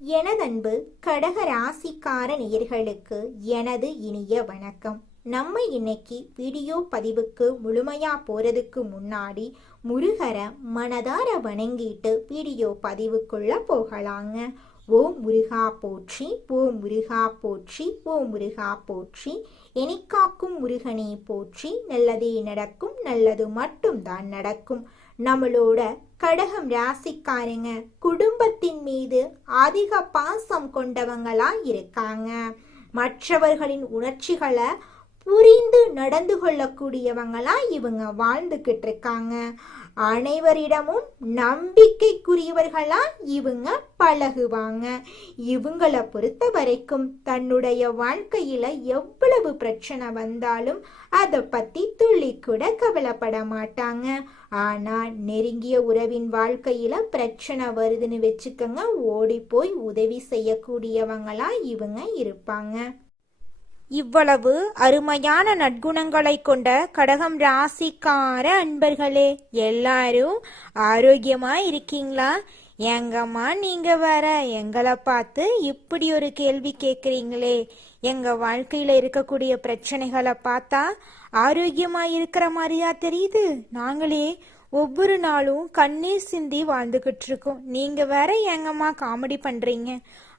எனதன்பு கடக ராசிக்கார நேயர்களுக்கு எனது இனிய வணக்கம். நம்ம இன்னைக்கு வீடியோ பதிவுக்கு முழுமையா போறதுக்கு முன்னாடி முருகரை மனதார வணங்கிட்டு வீடியோ பதிவுக்குள்ள போகலாங்க. ஓம் முருகா போற்றி, ஓம் முருகா போற்றி, ஓம் முருகா போற்றி. எனிக்காக்கும் முருகனே போற்றி. நல்லதே நடக்கும், நல்லது மட்டும்தான் நடக்கும். நம்மளோட கடகம் ராசிக்காரங்க குடும்பத்தின் மீது அதிக பாசம் கொண்டவங்களா இருக்காங்க. மற்றவர்களின் உணர்ச்சிகளை புரிந்து நடந்து கொள்ளக்கூடியவங்களா இவங்க வாழ்ந்துகிட்டு இருக்காங்க. அனைவரிடமும் நம்பிக்கைக்குரியவர்களா இவங்க பழகுவாங்க. இவங்களை பொறுத்த வரைக்கும் தன்னுடைய வாழ்க்கையில எவ்வளவு பிரச்சனை வந்தாலும் அதை பத்தி துள்ளி கூட கவலைப்பட மாட்டாங்க. ஆனா நெருங்கிய உறவின் வாழ்க்கையில பிரச்சனை வருதுன்னு வச்சுக்கோங்க, ஓடி போய் உதவி செய்யக்கூடியவங்களா இவங்க இருப்பாங்க. இவ்வளவு அருமையான நற்குணங்களை கொண்ட கடகம் ராசிக்கார அன்பர்களே, எல்லாரும் ஆரோக்கியமா இருக்கீங்களா? எங்கம்மா நீங்க வேற எங்களை பார்த்து இப்படி ஒரு கேள்வி கேட்குறீங்களே? எங்க வாழ்க்கையில இருக்கக்கூடிய பிரச்சனைகளை பார்த்தா ஆரோக்கியமா இருக்கிற மாதிரியா தெரியுது? நாங்களே ஒவ்வொரு நாளும் கண்ணீர் சிந்தி வாழ்ந்துகிட்டு இருக்கோம், நீங்க வேற எங்கம்மா காமெடி பண்றீங்க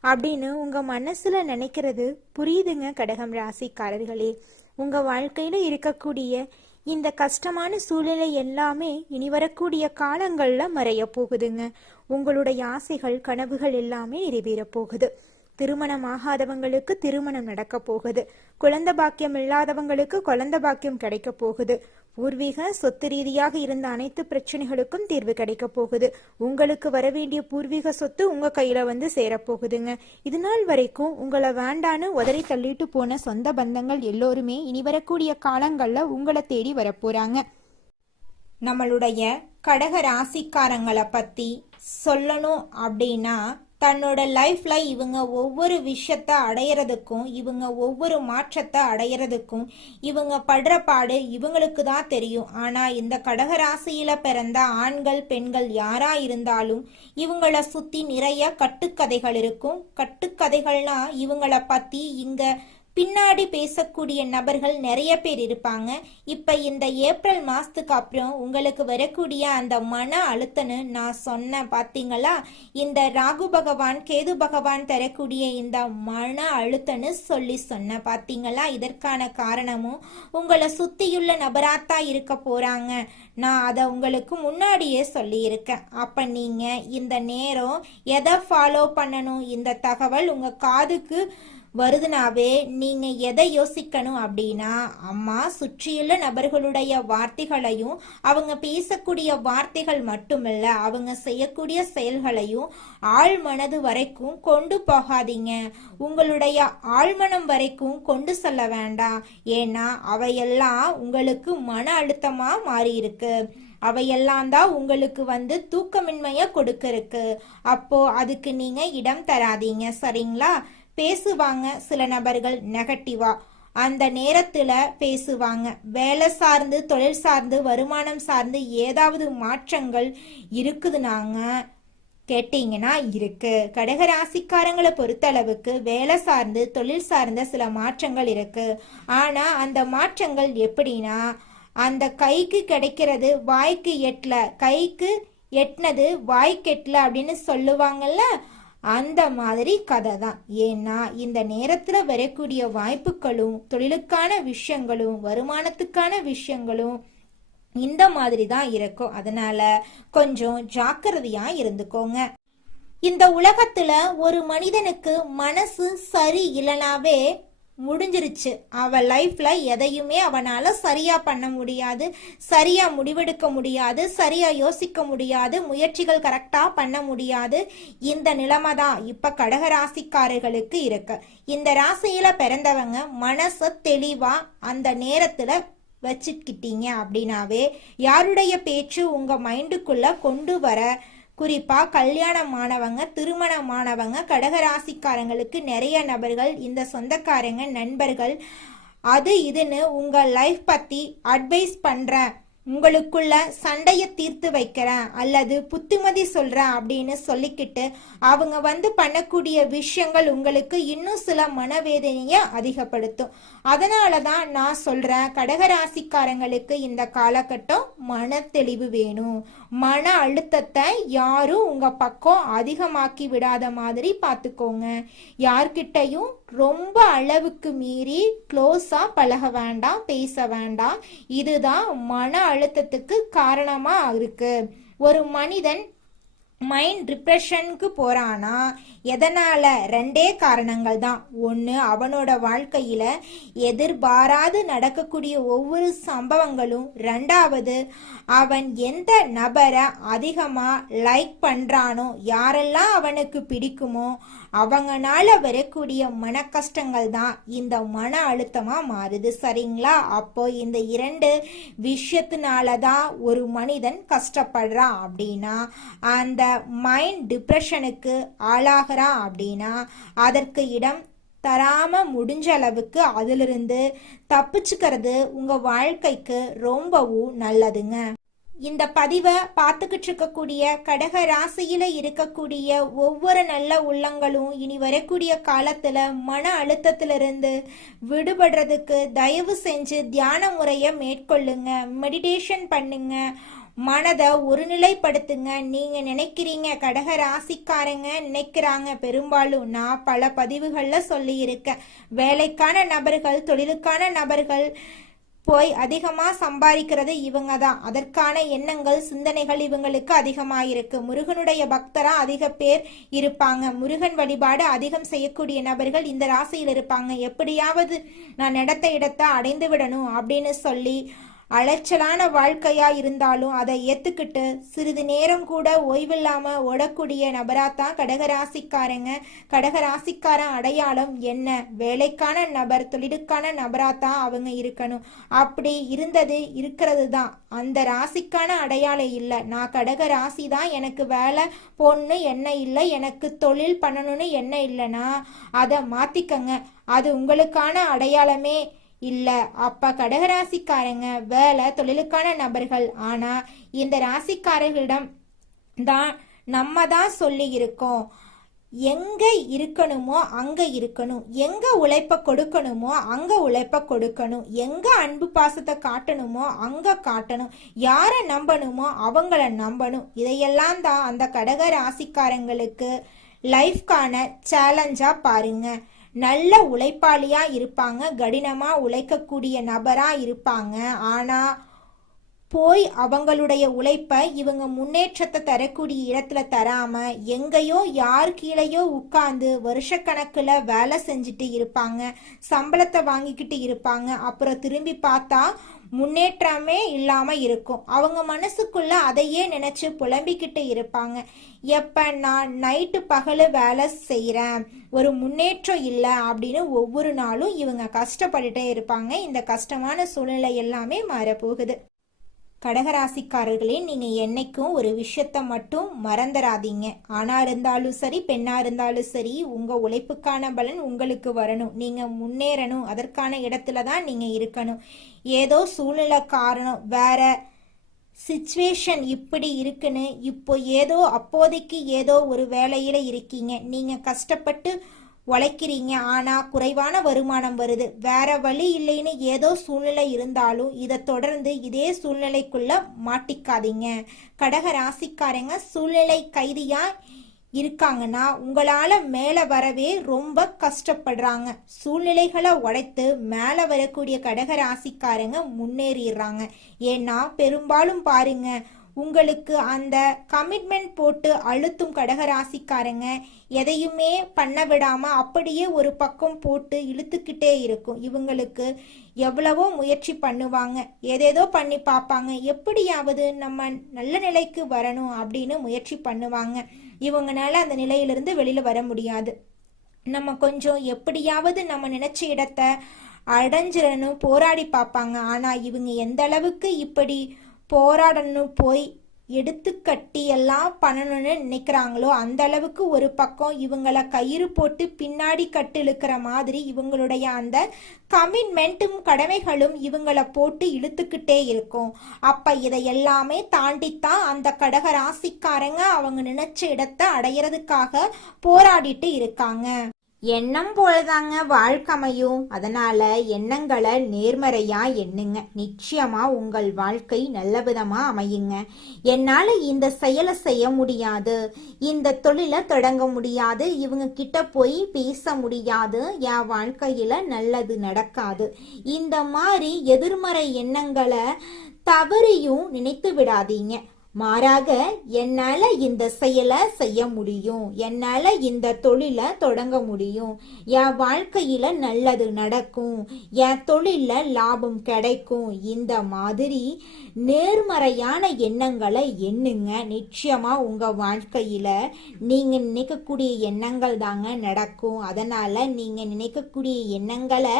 அப்படின்னு உங்க மனசுல நினைக்கிறது புரியுதுங்க. கடகம் ராசிக்காரர்களே, உங்க வாழ்க்கையில இருக்கக்கூடிய இந்த கஷ்டமான சூழ்நிலை எல்லாமே இனி வரக்கூடிய காலங்கள்ல மறைய போகுதுங்க. உங்களுடைய ஆசைகள் கனவுகள் எல்லாமே நிறைவேற போகுது. திருமணம் ஆகாதவங்களுக்கு திருமணம் நடக்க போகுது. குழந்தை பாக்கியம் இல்லாதவங்களுக்கு குழந்தை பாக்கியம் கிடைக்க போகுது. பூர்வீக சொத்து ரீதியாக இருந்த அனைத்து பிரச்சனைகளுக்கும் தீர்வு கிடைக்க போகுது. உங்களுக்கு வரவேண்டிய பூர்வீக சொத்து உங்க கையில வந்து சேரப்போகுதுங்க. இது நாள் வரைக்கும் உங்களை வேண்டான்னு உதறி தள்ளிட்டு போன சொந்த பந்தங்கள் எல்லோருமே இனி வரக்கூடிய காலங்கள்ல உங்களை தேடி வரப்போறாங்க. நம்மளுடைய கடக ராசிக்காரங்களை பத்தி சொல்லணும் அப்படின்னா, தன்னோட லைஃப்ல இவங்க ஒவ்வொரு விஷயத்த அடையிறதுக்கும், இவங்க ஒவ்வொரு மாற்றத்தை அடையிறதுக்கும் இவங்க படுற பாடு இவங்களுக்கு தான் தெரியும். ஆனா இந்த கடகராசியில பிறந்த ஆண்கள் பெண்கள் யாரா இருந்தாலும் இவங்கள சுத்தி நிறைய கட்டுக்கதைகள் இருக்கும். கட்டுக்கதைகள்னா இவங்கள பத்தி இங்க பின்னாடி பேசக்கூடிய நபர்கள் நிறைய பேர் இருப்பாங்க. இப்ப இந்த ஏப்ரல் மாசத்துக்கு அப்புறம் உங்களுக்கு வரக்கூடிய அந்த மன அழுத்தன்னு நான் சொன்னேன் பாத்தீங்களா? இந்த ராகு பகவான் கேது பகவான் தரக்கூடிய இந்த மன அழுத்தன்னு சொல்லி சொன்னேன் பாத்தீங்களா? இதற்கான காரணமும் உங்களை சுத்தியுள்ள நபராத்தா இருக்க போறாங்க. நான் அதை உங்களுக்கு முன்னாடியே சொல்லியிருக்கேன். அப்ப நீங்க இந்த நேரம் எதை ஃபாலோ பண்ணணும்? இந்த தகவல் உங்க காதுக்கு வருதுனாவே நீங்க எதை யோசிக்கணும் அப்படின்னா, அம்மா சுற்றியுள்ள நபர்களுடைய வார்த்தைகளையும் அவங்க பேசக்கூடிய வார்த்தைகள் மட்டுமல்ல, அவங்க செய்யக்கூடிய செயல்களையும் ஆழ் மனது வரைக்கும் கொண்டு போகாதீங்க. உங்களுடைய ஆழ்மனம் வரைக்கும் கொண்டு செல்ல வேண்டாம். ஏன்னா அவையெல்லாம் உங்களுக்கு மன அழுத்தமா மாறி இருக்கு. அவையெல்லாம் தான் உங்களுக்கு வந்து தூக்கமின்மைய கொடுக்க இருக்கு. அப்போ அதுக்கு நீங்க இடம் தராதீங்க, சரிங்களா? பேசுவாங்க சில நபர்கள் நெகட்டிவா, அந்த நேரத்துல பேசுவாங்க. வேலை சார்ந்து தொழில் சார்ந்து வருமானம் சார்ந்து ஏதாவது மாற்றங்கள் இருக்குதுனாங்க கேட்டீங்கன்னா இருக்கு. கடகராசிக்காரங்களை பொறுத்தளவுக்கு வேலை சார்ந்து தொழில் சார்ந்த சில மாற்றங்கள் இருக்கு. ஆனா அந்த மாற்றங்கள் எப்படின்னா, அந்த கைக்கு கிடைக்கிறது வாய்க்கு எட்டல, கைக்கு எட்டினது வாய்க்கு எட்டல அப்படின்னு சொல்லுவாங்கல்ல, அந்த மாதிரி கதை தான். ஏன்னா இந்த நேரத்துல வரக்கூடிய வாய்ப்புகளும் தொழிலுக்கான விஷயங்களும் வருமானத்துக்கான விஷயங்களும் இந்த மாதிரி தான் இருக்கும். அதனால கொஞ்சம் ஜாக்கிரதையா இருந்துக்கோங்க. இந்த உலகத்துல ஒரு மனிதனுக்கு மனசு சரி இல்லைனாவே முடிஞ்சிருச்சு. அவன் லைஃப்ல எதையுமே அவனால சரியா பண்ண முடியாது, சரியா முடிவெடுக்க முடியாது, சரியா யோசிக்க முடியாது, முயற்சிகள் கரெக்டா பண்ண முடியாது. இந்த நிலைமை தான் இப்ப கடகராசிக்காரர்களுக்கு இருக்கு. இந்த ராசியில பிறந்தவங்க மனச தெளிவா அந்த நேரத்துல வச்சுக்கிட்டீங்க அப்படின்னாவே யாருடைய பேச்சு உங்க மைண்டுக்குள்ள கொண்டு வர, குறிப்பா கல்யாணமானவங்க திருமணமானவங்க கடகராசிக்காரங்களுக்கு நிறைய நபர்கள் இந்த சொந்தக்காரங்க நண்பர்கள் அது இதுன்னு உங்க லைஃப் பத்தி அட்வைஸ் பண்றேன், உங்களுக்குள்ள சண்டையை தீர்த்து வைக்கிறேன் அல்லது புத்திமதி சொல்றேன் அப்படின்னு சொல்லிக்கிட்டு அவங்க பண்ணக்கூடிய விஷயங்கள் உங்களுக்கு இன்னும் சில மனவேதனையை அதிகப்படுத்தும். அதனாலதான் நான் சொல்றேன், கடகராசிக்காரங்களுக்கு இந்த காலகட்டம் மன தெளிவு வேணும். மன அழுத்தத்தை யாரும் உங்க பக்கம் அதிகமாக்கி விடாத மாதிரி பார்த்துக்கோங்க. யார்கிட்டையும் ரொம்ப அளவுக்கு மீறி க்ளோஸா பழக வேண்டாம், பேச வேண்டாம். இதுதான் மன அழுத்தத்துக்கு காரணமா இருக்கு. ஒரு மனிதன் மைண்ட் டிப்ரெஷனுக்கு போறானா எதனால? ரெண்டே காரணங்கள் தான். ஒன்று, அவனோட வாழ்க்கையில எதிர்பாராது நடக்கக்கூடிய ஒவ்வொரு சம்பவங்களும். ரெண்டாவது, அவன் எந்த நபரை அதிகமா லைக் பண்றானோ, யாரெல்லாம் அவனுக்கு பிடிக்குமோ அவங்கனால வரக்கூடிய மன கஷ்டங்கள் தான் இந்த மன அழுத்தமா மாறுது. சரிங்களா? அப்போ இந்த இரண்டு விஷயத்தினாலதான் ஒரு மனிதன் கஷ்டப்படுறான் அப்படின்னா, அந்த மைண்ட் டிப்ரெஷனுக்கு ஆளாகிறான் அப்படின்னா அதற்கு இடம் தராம முடிஞ்ச அளவுக்கு அதிலிருந்து தப்பிச்சுக்கிறது உங்க வாழ்க்கைக்கு ரொம்பவும் நல்லதுங்க. இந்த பதிவை பார்த்துக்கிட்டு இருக்கக்கூடிய கடக ராசியில இருக்கக்கூடிய ஒவ்வொரு நல்ல உள்ளங்களும் இனி வரக்கூடிய காலத்துல மன அழுத்தத்திலிருந்து விடுபடுறதுக்கு தயவு செஞ்சு தியான முறையை மேற்கொள்ளுங்க, மெடிடேஷன் பண்ணுங்க, மனதை ஒருநிலைப்படுத்துங்க. நீங்க நினைக்கிறீங்க, கடக ராசிக்காரங்க நினைக்கிறாங்க, பெரும்பாலும் நான் பல பதிவுகள்ல சொல்லி இருக்கேன், வேலைக்கான நபர்கள், தொழிலுக்கான நபர்கள் போய் அதிகமா சம்பாதிக்கிறது இவங்க தான். அதற்கான எண்ணங்கள், சிந்தனைகள் இவங்களுக்கு அதிகமாயிருக்கு. முருகனுடைய பக்தரா அதிக பேர் இருப்பாங்க. முருகன் வழிபாடு அதிகம் செய்யக்கூடிய நபர்கள் இந்த ராசியில் இருப்பாங்க. எப்படியாவது நான் இடத்தை அடைந்து விடணும் அப்படின்னு சொல்லி அலைச்சலான வாழ்க்கையா இருந்தாலும் அதை ஏத்துக்கிட்டு சிறிது நேரம் கூட ஓய்வில்லாம ஓடக்கூடிய நபராத்தான் கடகராசிக்காரங்க. கடகராசிக்காரன் அடையாளம் என்ன? வேலைக்கான நபர், தொழிலுக்கான நபராத்தான் அவங்க இருக்கணும். அப்படி இருக்கிறது தான் அந்த ராசிக்கான அடையாளம் இல்லை. நான் கடக ராசி தான், எனக்கு வேலை போடணும்னு என்ன இல்லை, எனக்கு தொழில் பண்ணணும்னு என்ன இல்லைன்னா அதை மாத்திக்கங்க. அது உங்களுக்கான அடையாளமே இல்ல. அப்ப கடகராசிக்காரங்க வேலை, தொழிலுக்கான நபர்கள். ஆனா இந்த ராசிக்காரர்களிடம் தான் நம்ம தான் சொல்லி இருக்கோம், எங்க இருக்கணுமோ அங்க இருக்கணும், எங்க உழைப்ப கொடுக்கணுமோ அங்க உழைப்ப கொடுக்கணும், எங்க அன்பு பாசத்தை காட்டணுமோ அங்க காட்டணும், யார நம்பணுமோ அவங்கள நம்பணும். இதையெல்லாம் தான் அந்த கடக ராசிக்காரங்களுக்கு லைஃப்கான சேலஞ்சா பாருங்க. நல்ல உழைப்பாளியா இருப்பாங்க, கடினமா உழைக்கக்கூடிய நபரா இருப்பாங்க. ஆனா போய் அவங்களுடைய உழைப்ப இவங்க முன்னேற்றத்தை தரக்கூடிய இடத்துல தராம எங்கேயோ யார் கீழேயோ உட்கார்ந்து வருஷக்கணக்குல வேலை செஞ்சுட்டு இருப்பாங்க, சம்பளத்தை வாங்கிக்கிட்டு இருப்பாங்க. அப்புறம் திரும்பி பார்த்தா முன்னேற்றமே இல்லாம இருக்கும். அவங்க மனசுக்குள்ள அதையே நினைச்சு புலம்பிக்கிட்டு இருப்பாங்க. எப்ப நான் நைட்டு பகல வேலை செய்யறேன், ஒரு முன்னேற்றம் இல்லை அப்படின்னு ஒவ்வொரு நாளும் இவங்க கஷ்டப்பட்டுட்டே இருப்பாங்க. இந்த கஷ்டமான சூழ்நிலை எல்லாமே மாறப்போகுது. கடகராசிக்காரர்களே, நீங்க என்னைக்கும் ஒரு விஷயத்த மட்டும் மறந்துடாதீங்க. ஆணா இருந்தாலும் சரி, பெண்ணா இருந்தாலும் சரி, உங்க உழைப்புக்கான பலன் உங்களுக்கு வரணும். நீங்க முன்னேறணும். அதற்கான இடத்துல தான் நீங்க இருக்கணும். ஏதோ சூழ்நிலை காரணம், வேற சிச்சுவேஷன் இப்படி இருக்குன்னு இப்போ ஏதோ அப்போதைக்கு ஏதோ ஒரு வேலையில இருக்கீங்க, நீங்க கஷ்டப்பட்டு உழைக்கிறீங்க, ஆனா குறைவான வருமானம் வருது, வேற வழி இல்லைன்னு ஏதோ சூழ்நிலை இருந்தாலும் இதை தொடர்ந்து இதே சூழ்நிலைக்குள்ள மாட்டிக்காதீங்க. கடக ராசிக்காரங்க சூழ்நிலை கைதியா இருக்காங்கன்னா உங்களால மேல வரவே ரொம்ப கஷ்டப்படுறாங்க. சூழ்நிலைகளை உடைத்து மேல வரக்கூடிய கடக ராசிக்காரங்க முன்னேறிடுறாங்க. ஏன்னா பெரும்பாலும் பாருங்க, உங்களுக்கு அந்த கமிட்மெண்ட் போட்டு அழுத்தும் கடகராசிக்காரங்க எதையுமே பண்ண விடாம அப்படியே ஒரு பக்கம் போட்டு இழுத்துக்கிட்டே இருக்கும். இவங்களுக்கு எவ்வளவோ முயற்சி பண்ணுவாங்க, ஏதேதோ பண்ணி பார்ப்பாங்க, எப்படியாவது நம்ம நல்ல நிலைக்கு வரணும் அப்படின்னு முயற்சி பண்ணுவாங்க. இவங்கனால அந்த நிலையிலிருந்து வெளியில வர முடியாது. நம்ம கொஞ்சம் எப்படியாவது நம்ம நினைச்ச இடத்த அடைஞ்சிடணும் போராடி பார்ப்பாங்க. ஆனா இவங்க எந்த அளவுக்கு இப்படி போராடணும் போய் எடுத்து கட்டி எல்லாம் பண்ணணும்னு நினைக்கிறாங்களோ அந்த அளவுக்கு ஒரு பக்கம் இவங்கள கயிறு போட்டு பின்னாடி கட்டு இழுக்கிற மாதிரி இவங்களுடைய அந்த கமிட்மெண்ட்டும் கடமைகளும் இவங்கள போட்டு இழுத்துக்கிட்டே இருக்கும். அப்ப இதை எல்லாமே தாண்டித்தான் அந்த கடக ராசிக்காரங்க அவங்க நினைச்ச இடத்தை அடையிறதுக்காக போராடிட்டு இருக்காங்க. எண்ணம் போலதாங்க வாழ்க்கையும். அதனால எண்ணங்களை நேர்மறையா எண்ணுங்க. நிச்சயமா உங்கள் வாழ்க்கை நல்ல விதமா அமையுங்க. என்னால இந்த செயலை செய்ய முடியாது, இந்த தொழிலை தொடங்க முடியாது, இவங்க கிட்ட போய் பேச முடியாது, என் வாழ்க்கையில நல்லது நடக்காது, இந்த மாதிரி எதிர்மறை எண்ணங்களை தவறியும் நினைத்து விடாதீங்க. மாறாக என்னால இந்த செயலை செய்ய முடியும், என்னால இந்த தொழிலை தொடங்க முடியும், என் வாழ்க்கையில நல்லது நடக்கும், என் தொழில லாபம் கிடைக்கும், இந்த மாதிரி நேர்மறையான எண்ணங்களை எண்ணுங்க. நிச்சயமா உங்க வாழ்க்கையில நீங்க நினைக்கக்கூடிய எண்ணங்கள் தாங்க நடக்கும். அதனால நீங்க நினைக்கக்கூடிய எண்ணங்களை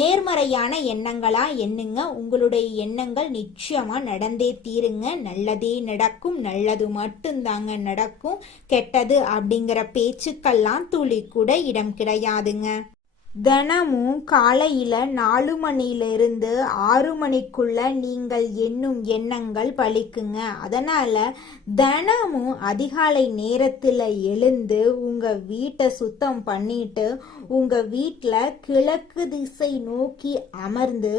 நேர்மறையான எண்ணங்களா எண்ணுங்க. உங்களுடைய எண்ணங்கள் நிச்சயமா நடந்தே தீருங்க. நல்லதே நடக்கும், நல்லது மட்டும்தாங்க நடக்கும். கெட்டது அப்படிங்கிற பேச்சுக்கெல்லாம் துளி கூட இடம் கிடையாதுங்க. தினமும் காலையில 4 மணியிலிருந்து 6 மணிக்குள்ள நீங்கள் எண்ணும் எண்ணங்கள் பலிக்குங்க. அதனால தினமும் அதிகாலை நேரத்துல எழுந்து உங்க வீட்டை சுத்தம் பண்ணிட்டு உங்க வீட்டுல கிழக்கு திசை நோக்கி அமர்ந்து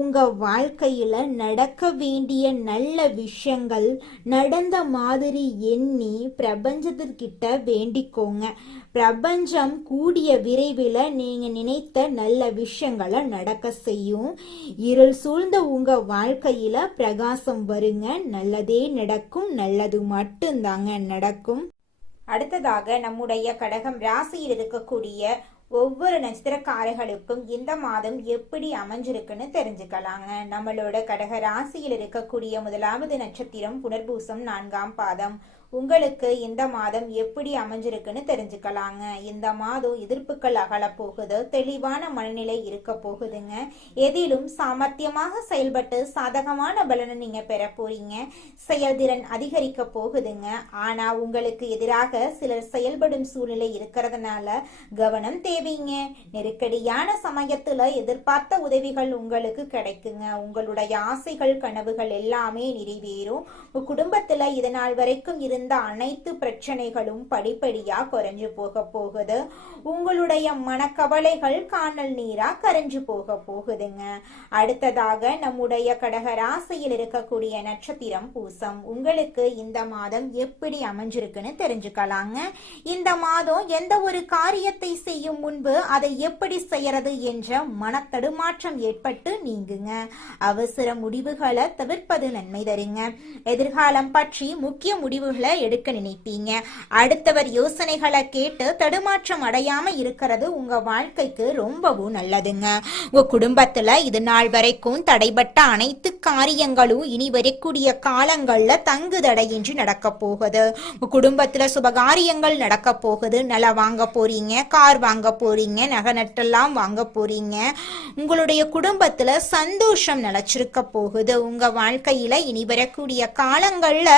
உங்க வாழ்க்கையில நடக்க வேண்டிய நல்ல விஷயங்கள் நடந்த மாதிரி எண்ணி பிரபஞ்சத்திற்கிட்ட வேண்டிக்கோங்க. பிரபஞ்சம் கூடிய விரைவில் நீங்க நினைத்த நல்ல விஷயங்களை நடக்க செய்யும். இருள் சூழ்ந்த உங்க வாழ்க்கையில பிரகாசம் வருங்க. நல்லதே நடக்கும், நல்லது மட்டும்தாங்க நடக்கும். அடுத்ததாக நம்முடைய கடகம் ராசியில் இருக்கக்கூடிய ஒவ்வொரு நட்சத்திரக்காரர்களுக்கும் இந்த மாதம் எப்படி அமைஞ்சிருக்குன்னு தெரிஞ்சுக்கலாங்க. நம்மளோட கடக ராசியில் இருக்கக்கூடிய முதலாவது நட்சத்திரம் புனர்பூசம் 4ஆம் பாதம். உங்களுக்கு இந்த மாதம் எப்படி அமைஞ்சிருக்குன்னு தெரிஞ்சுக்கலாங்க. இந்த மாதம் எதிர்ப்புகள் அகல போகுது, தெளிவான மனநிலை இருக்க போகுதுங்க. எதிலும் சாமர்த்தியமாக செயல்பட்டு சாதகமான பலனை நீங்க பெற போறீங்க. செயல்திறன் அதிகரிக்க போகுதுங்க. ஆனா உங்களுக்கு எதிராக சிலர் செயல்படும் சூழ்நிலை இருக்கிறதுனால கவனம் தேவைங்க. நெருக்கடியான சமயத்துல எதிர்பார்த்த உதவிகள் உங்களுக்கு கிடைக்குங்க. உங்களுடைய ஆசைகள் கனவுகள் எல்லாமே நிறைவேறும். குடும்பத்துல இதனால் வரைக்கும் இருந்த அனைத்து பிரச்சனைகளும் படிப்படியா குறைஞ்சு போக போகுது. உங்களுடைய மனக்கவலைகள் காணல் நீரா கரைஞ்சு போக போகுதுங்க. அடுத்ததாக நம்முடைய கடக ராசியில் இருக்கக்கூடிய நட்சத்திரம் பூசம். உங்களுக்கு இந்த மாதம் எப்படி அமைஞ்சிருக்குன்னு தெரிஞ்சுக்கலாங்க. இந்த மாதம் எந்த ஒரு காரியத்தை செய்யும் முன்பு அதை எப்படி செய்யறது என்ற மனத்தடுமாற்றம் ஏற்பட்டு நீங்குங்க. அவசர முடிவுகளை தவிர்ப்பது நன்மை தருங்க. எதிர்காலம் பற்றி முக்கிய முடிவுகளை எடுக்க நினைப்பீங்க. அடுத்தவர் யோசனைகளை கேட்டு தடுமாற்றம் அடையாம இருக்கிறது உங்க வாழ்க்கைக்கு ரொம்பவும் நல்லதுங்க. உங்க குடும்பத்துல இது நாள் வரைக்கும் தடைபட்ட அனைத்து காரியங்களும் இனி வரக்கூடிய காலங்கள்ல தங்கு தடையின்றி நடக்க போகுது. உங்க குடும்பத்துல சுபகாரியங்கள் நடக்க போகுது. நில வாங்க போறீங்க, கார் வாங்க போறீங்க, நகை நட்டெல்லாம் வாங்க போறீங்க. உங்களுடைய குடும்பத்துல சந்தோஷம் நிலைச்சிருக்க போகுது. உங்க வாழ்க்கையில இனி வரக்கூடிய காலங்கள்ல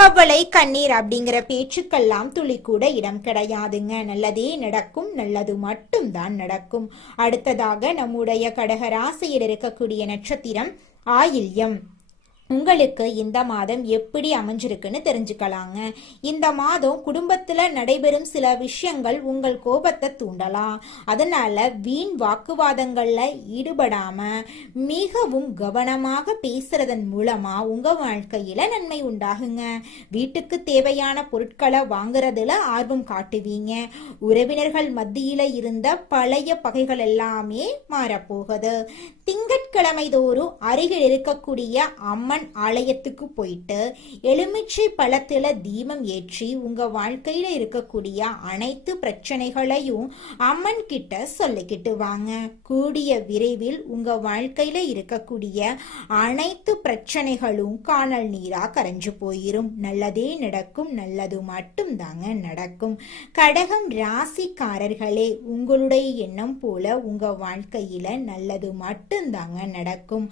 கவலை கண்ணீர் அப்படிங்கிற பேச்சுக்கெல்லாம் துளி கூட இடம் கிடையாதுங்க. நல்லதே நடக்கும், நல்லது மட்டும்தான் நடக்கும். அடுத்ததாக நம்முடைய கடக ராசியில் இருக்கக்கூடிய நட்சத்திரம் ஆயில்யம். உங்களுக்கு இந்த மாதம் எப்படி அமைஞ்சிருக்குன்னு தெரிஞ்சுக்கலாங்க. இந்த மாதம் குடும்பத்துல நடைபெறும் சில விஷயங்கள் உங்கள் கோபத்தை தூண்டலாம். அதனால வீண் வாக்குவாதங்கள்ல ஈடுபடாம மிகவும் கவனமாக பேசுறதன் மூலமா உங்க வாழ்க்கையில நன்மை உண்டாகுங்க. வீட்டுக்கு தேவையான பொருட்களை வாங்குறதுல ஆர்வம் காட்டுவீங்க. உறவினர்கள் மத்தியில இருந்த பழைய பகைகள் எல்லாமே மாறப்போகுது. திங்கட்கிழமை தோறும் அருகில் இருக்கக்கூடிய அம்மன் ஆலயத்துக்கு போயிட்டு எலுமிச்சை பழத்துல தீபம் ஏற்றி உங்க வாழ்க்கையில இருக்கக்கூடிய அனைத்து பிரச்சனைகளையும் அம்மன் கிட்ட சொல்லிக்கிட்டு வாங்க. கூடிய விரைவில் உங்க வாழ்க்கையில இருக்கக்கூடிய அனைத்து பிரச்சனைகளும் காணல் நீரா கரைஞ்சு போயிரும். நல்லதே நடக்கும், நல்லது மட்டும் தாங்க நடக்கும். கடகம் ராசிக்காரர்களே, உங்களுடைய எண்ணம் போல உங்க வாழ்க்கையில நல்லது மட்டும் தாங்க நடக்கும்.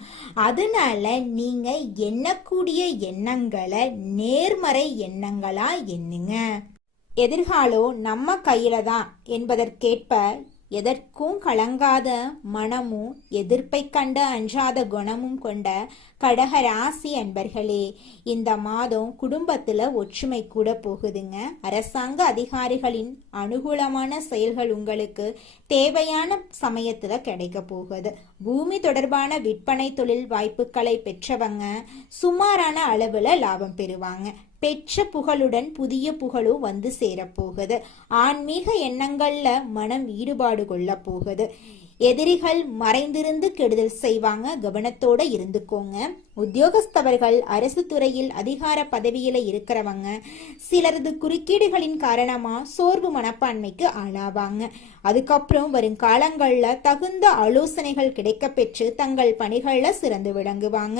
அதனால நீங்க எண்ணக்கூடிய எண்ணங்களை நேர்மறை எண்ணங்களா எண்ணுங்க. எதிர்காலம் நம்ம கையில தான் என்பதற்கேற்ப எதற்கும் கலங்காத மனமும் எதிர்ப்பை கண்டு அஞ்சாத குணமும் கொண்ட கடக ராசி அன்பர்களே, இந்த மாதம் குடும்பத்துல ஒற்றுமை கூட போகுதுங்க. அரசாங்க அதிகாரிகளின் அனுகூலமான செயல்கள் உங்களுக்கு தேவையான சமயத்துல கிடைக்க போகுது. பூமி தொடர்பான விற்பனை தொழில் வாய்ப்புகளை பெற்றவங்க சுமாரான அளவுல லாபம் பெறுவாங்க. பெற்ற புகழுடன் புதிய புகழும் வந்து சேரப்போகுது. ஆன்மீக எண்ணங்கள்ல மனம் ஈடுபாடு கொள்ள போகுது. எதிரிகள் மறைந்திருந்து கெடுதல் செய்வாங்க, கவனத்தோட இருந்துக்கோங்க. உத்தியோகஸ்தவர்கள் அரசு துறையில் அதிகார பதவியில இருக்கிறவங்க சிலரது குறுக்கீடுகளின் காரணமா சோர்வு மனப்பான்மைக்கு ஆளாவாங்க. அதுக்கப்புறம் வரும் காலங்கள்ல தகுந்த ஆலோசனைகள் கிடைக்க பெற்று தங்கள் பணிகள்ல சிறந்து விளங்குவாங்க.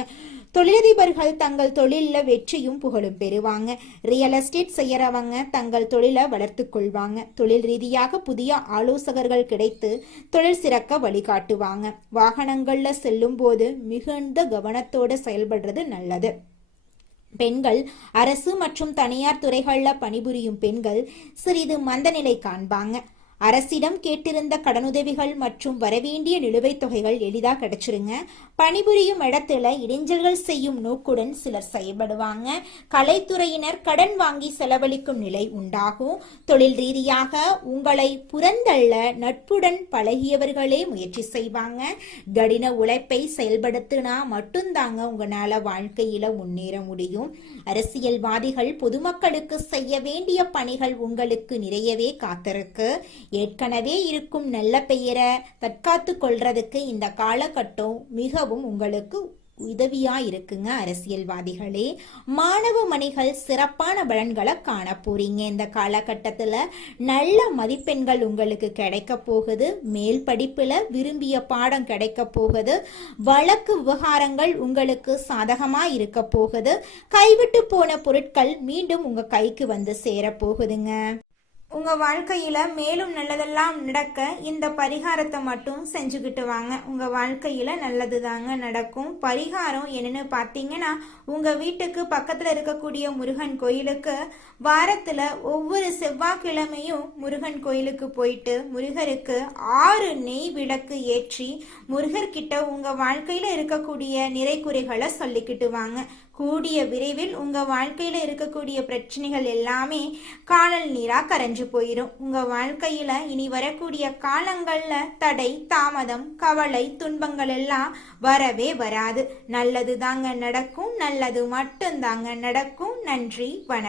தொழிலதிபர்கள் தங்கள் தொழில வெற்றியும் புகழும் பெறுவாங்க. ரியல் எஸ்டேட் செய்யறவங்க தங்கள் தொழிலை வளர்த்து கொள்வாங்க. தொழில் ரீதியாக புதிய ஆலோசகர்கள் கிடைத்து தொழில் சிறக்க வழிகாட்டுவாங்க. வாகனங்கள்ல செல்லும் போது மிகுந்த கவனத்தோட செயல்படுறது நல்லது. பெண்கள் அரசு மற்றும் தனியார் துறைகள்ல பணிபுரியும் பெண்கள் சிறிது மந்தநிலை காண்பாங்க. அரசிடம் கேட்டிருந்த கடனுதவிகள் மற்றும் வரவேண்டிய நிலுவைத் தொகைகள் எளிதா கிடைச்சிருங்க. பணிபுரியும் இடத்துல இடைஞ்சல்கள் செய்யும் நோக்குடன் சிலர் செயல்படுவாங்க. கலைத்துறையினர் கடன் வாங்கி செலவழிக்கும் நிலை உண்டாகும். தொழில் ரீதியாக உங்களை புறந்தள்ள நட்புடன் பழகியவர்களே முயற்சி செய்வாங்க. கடின உழைப்பை செயல்படுத்தினா மட்டும்தாங்க உங்களால வாழ்க்கையில முன்னேற முடியும். அரசியல்வாதிகள் பொதுமக்களுக்கு செய்ய வேண்டிய பணிகள் உங்களுக்கு நிறையவே காத்திருக்கு. ஏற்கனவே இருக்கும் நல்ல பெயரை தற்காத்து கொள்றதுக்கு இந்த காலகட்டம் மிகவும் உங்களுக்கு உதவியா இருக்குங்க. அரசியல்வாதிகளே, மாணவ மணிகள் சிறப்பான பலன்களை காண போறீங்க. இந்த காலகட்டத்துல நல்ல மதிப்பெண்கள் உங்களுக்கு கிடைக்க போகுது. மேல் படிப்புல விரும்பிய பாடம் கிடைக்க போகுது. வழக்கு விவகாரங்கள் உங்களுக்கு சாதகமா இருக்க போகுது. கைவிட்டு போன பொருட்கள் மீண்டும் உங்க கைக்கு வந்து சேர போகுதுங்க. உங்க வாழ்க்கையில மேலும் நல்லதெல்லாம் நடக்க இந்த பரிகாரத்தை மட்டும் செஞ்சுக்கிட்டு வாங்க. உங்க வாழ்க்கையில நல்லது தாங்க நடக்கும். பரிகாரம் என்னன்னு பார்த்தீங்கன்னா, உங்க வீட்டுக்கு பக்கத்துல இருக்கக்கூடிய முருகன் கோயிலுக்கு வாரத்துல ஒவ்வொரு செவ்வாய்க்கிழமையும் முருகன் கோயிலுக்கு போயிட்டு முருகருக்கு 6 நெய் விளக்கு ஏற்றி முருகர்கிட்ட உங்க வாழ்க்கையில இருக்கக்கூடிய நிறைகுறைகளை சொல்லிக்கிட்டு வாங்க. கூடிய விரைவில் உங்க வாழ்க்கையில இருக்கக்கூடிய பிரச்சனைகள் எல்லாமே காணல் நீரா கரைஞ்சு போயிடும். உங்க வாழ்க்கையில இனி வரக்கூடிய காலங்கள்ல தடை, தாமதம், கவலை, துன்பங்கள் எல்லாம் வரவே வராது. நல்லது தாங்க நடக்கும். நல்லது மட்டும் தாங்க நடக்கும். நன்றி, வணக்கம்.